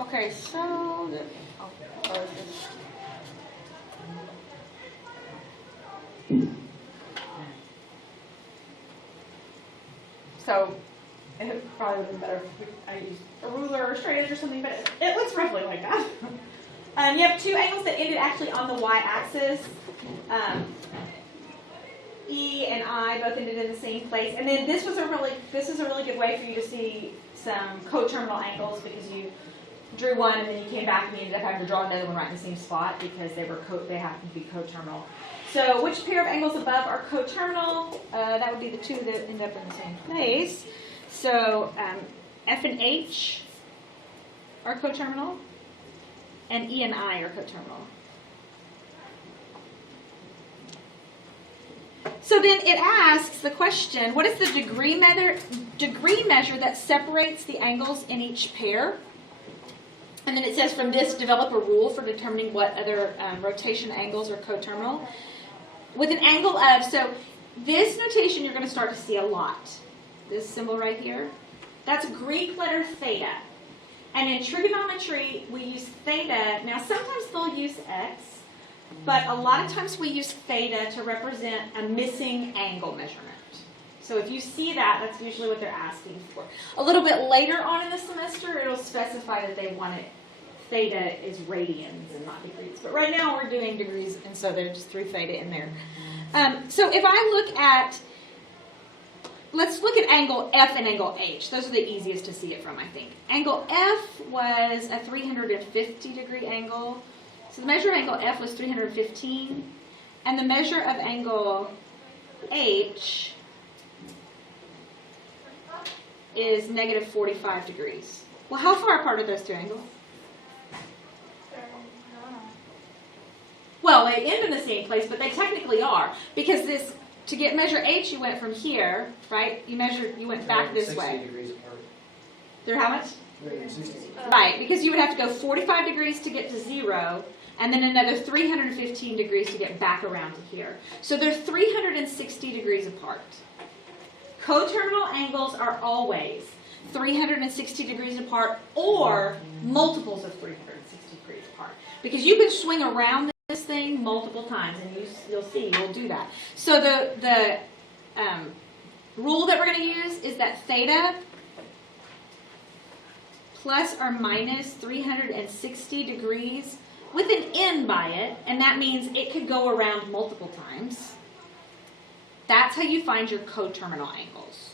Okay, so I'll close this. So it probably would have been better if I used a ruler or straight edge or something, but it looks roughly like that. You have two angles that ended actually on the y-axis. E and I both ended in the same place, and then this is a really good way for you to see some coterminal angles because you drew one and then you came back and you ended up having to draw another one right in the same spot because they happen to be coterminal. So which pair of angles above are coterminal? That would be the two that end up in the same place. So F and H are coterminal, and E and I are coterminal. So then it asks the question, what is the degree measure that separates the angles in each pair? And then it says from this, develop a rule for determining what other rotation angles are coterminal. With an angle of, so this notation you're going to start to see a lot. This symbol right here, that's Greek letter theta. And in trigonometry, we use theta. Now sometimes they'll use x, but a lot of times we use theta to represent a missing angle measurement. So if you see that, that's usually what they're asking for. A little bit later on in the semester, it'll specify that they want it, theta is radians and not degrees. But right now we're doing degrees, and so they just threw theta in there. So if I look at, let's look at angle F and angle H. Those are the easiest to see it from, I think. Angle F was a 350 degree angle. So the measure of angle F was 315, and the measure of angle H is negative 45 degrees. Well, how far apart are those two angles? Well, they end in the same place, but they technically are, because this, to get measure H, you went from here, right? You went back this way. 60 degrees apart. They're how much? 360. Right, because you would have to go 45 degrees to get to 0, and then another 315 degrees to get back around to here. So they're 360 degrees apart. Coterminal angles are always 360 degrees apart or multiples of 360 degrees apart. Because you can swing around this thing multiple times, and you'll see, you'll do that. So the rule that we're going to use is that theta plus or minus 360 degrees with an n by it, and that means it could go around multiple times. That's how you find your coterminal angles.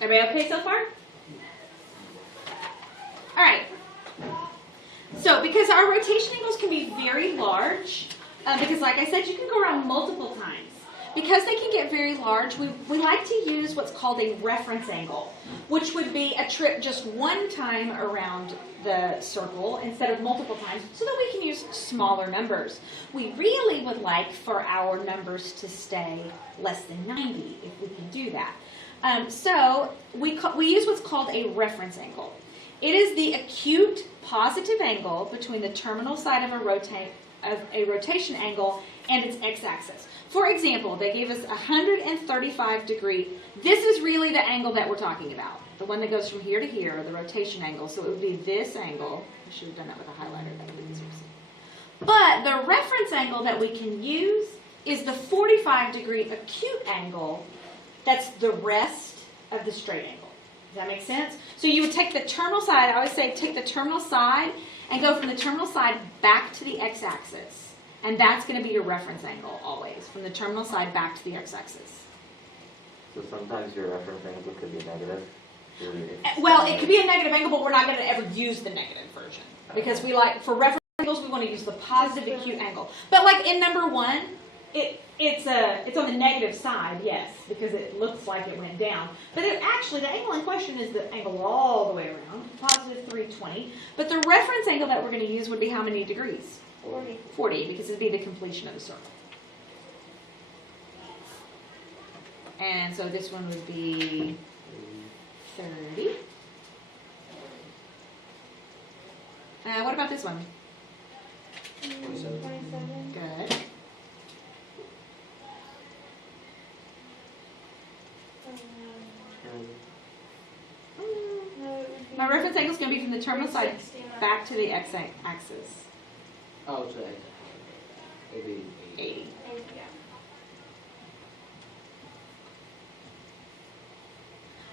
Everybody okay so far? All right. So because our rotation angles can be very large, because like I said, you can go around multiple times. Because they can get very large, we like to use what's called a reference angle, which would be a trip just one time around the circle instead of multiple times, so that we can use smaller numbers. We really would like for our numbers to stay less than 90, if we can do that. So we use what's called a reference angle. It is the acute positive angle between the terminal side of a rotation angle and its x-axis. For example, they gave us 135 degree. This is really the angle that we're talking about, the one that goes from here to here, the rotation angle. So it would be this angle. I should have done that with a highlighter. That would be easier to see. But the reference angle that we can use is the 45 degree acute angle. That's the rest of the straight angle. Does that make sense? So you would take the terminal side. I always say take the terminal side and go from the terminal side back to the x-axis. And that's going to be your reference angle always, from the terminal side back to the x-axis. So sometimes your reference angle could be negative? Well, it could be a negative angle, but we're not going to ever use the negative version. Because we like, for reference angles, we want to use the positive acute angle. But like in number 1, it's on the negative side, yes, because it looks like it went down. But actually, the angle in question is the angle all the way around, positive 320. But the reference angle that we're going to use would be how many degrees? 40, because it'd be the completion of the circle. And so this one would be 30. What about this one? 27. Good. My reference angle is going to be from the terminal side back to the x-axis. Oh, so it'd be 80.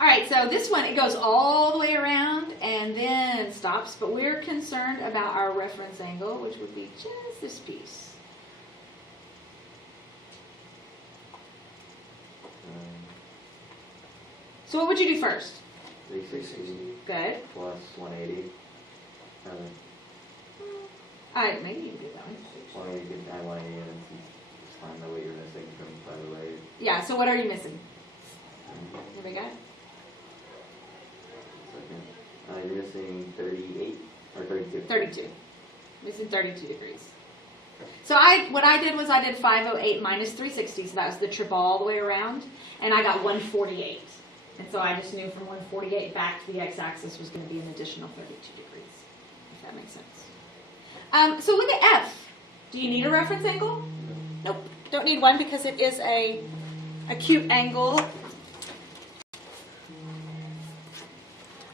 All right, so this one, it goes all the way around and then stops, but we're concerned about our reference angle, which would be just this piece. So what would you do first? 360 Good. plus 180. All right, maybe you can do that one. 180 can add 180 and it's find the way you're missing from by the way. Yeah, so what are you missing? Anybody got it? Second. You're missing 38 or 32. 32. Missing 32 degrees. So what I did was I did 508 minus 360, so that was the trip all the way around, and I got 148. And so I just knew from 148 back to the x-axis was going to be an additional 32 degrees, if that makes sense. So look at F. Do you need a reference angle? Nope. Don't need one because it is a acute angle.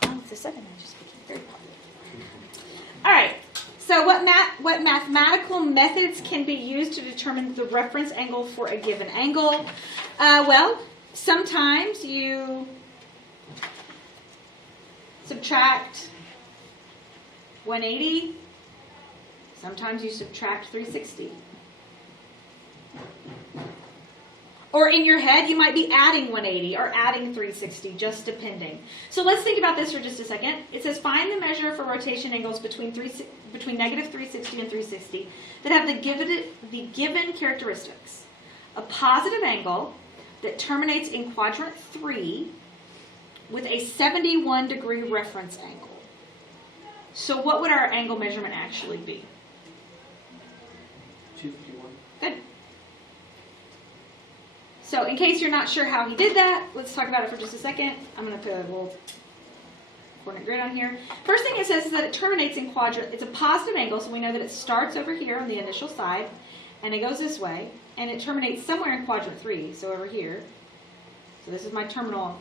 Oh, it's a 7. I'm just speaking very positive. All right. So what mathematical methods can be used to determine the reference angle for a given angle? Well, sometimes you subtract 180. Sometimes you subtract 360. Or in your head, you might be adding 180 or adding 360, just depending. So let's think about this for just a second. It says find the measure for rotation angles between negative 360 and 360 that have the given characteristics. A positive angle that terminates in quadrant 3 with a 71 degree reference angle. So what would our angle measurement actually be? 251. Good. So in case you're not sure how he did that, let's talk about it for just a second. I'm going to put a little coordinate grid on here. First thing it says is that it terminates in quadrant. It's a positive angle, so we know that it starts over here on the initial side, and it goes this way, and it terminates somewhere in quadrant 3, so over here. So this is my terminal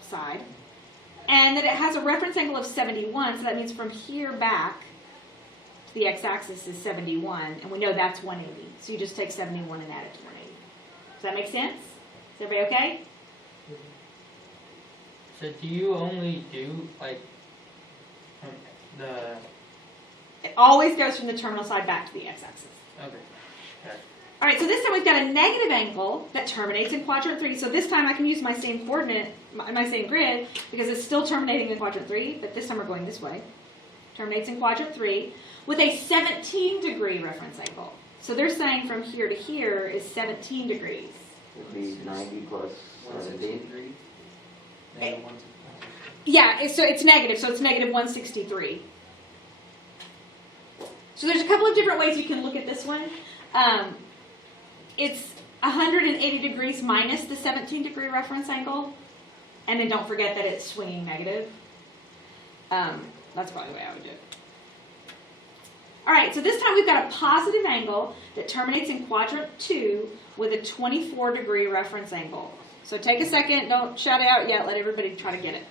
side. And that it has a reference angle of 71, so that means from here back to the x-axis is 71, and we know that's 180. So you just take 71 and add it to 180. Does that make sense? Is everybody okay? So do you only do like the? It always goes from the terminal side back to the x-axis. Okay. All right, so this time we've got a negative angle that terminates in quadrant 3. So this time I can use my same coordinate, my same grid, because it's still terminating in quadrant 3, but this time we're going this way. Terminates in quadrant 3 with a 17 degree reference angle. So they're saying from here to here is 17 degrees. Would be 90 plus 17. 163. Negative 163. Yeah, so it's negative, so it's negative 163. So there's a couple of different ways you can look at this one. It's 180 degrees minus the 17 degree reference angle. And then don't forget that it's swinging negative. That's probably the way I would do it. All right, so this time we've got a positive angle that terminates in quadrant 2 with a 24 degree reference angle. So take a second, don't shout it out yet, let everybody try to get it.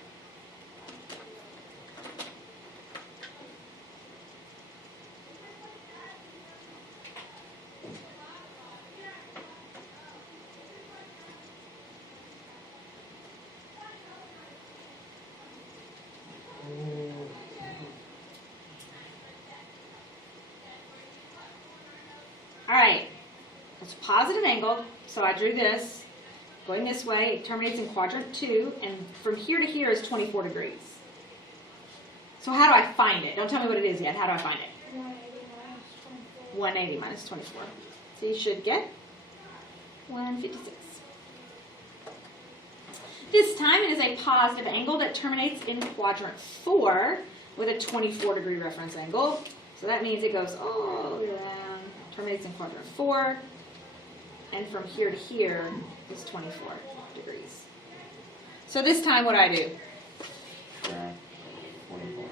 All right, it's a positive angle, so I drew this. Going this way, it terminates in quadrant 2, and from here to here is 24 degrees. So how do I find it? Don't tell me what it is yet. How do I find it? 180 minus 24. So you should get 156. This time it is a positive angle that terminates in quadrant 4 with a 24 degree reference angle. So that means it goes all the way around, terminates in quadrant 4, and from here to here is 24 degrees. So this time what do I do? Subtract 24.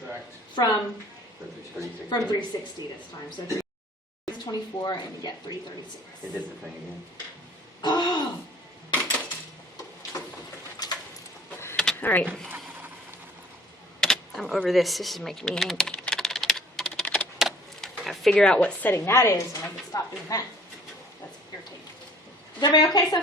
Subtract. From 360. 360 this time. So 3 is 24 and we get 336. It did the thing again. Oh! All right. I'm over this. This is making me angry. Gotta figure out what setting that is and I can stop doing that. That's irritating. Is everybody okay so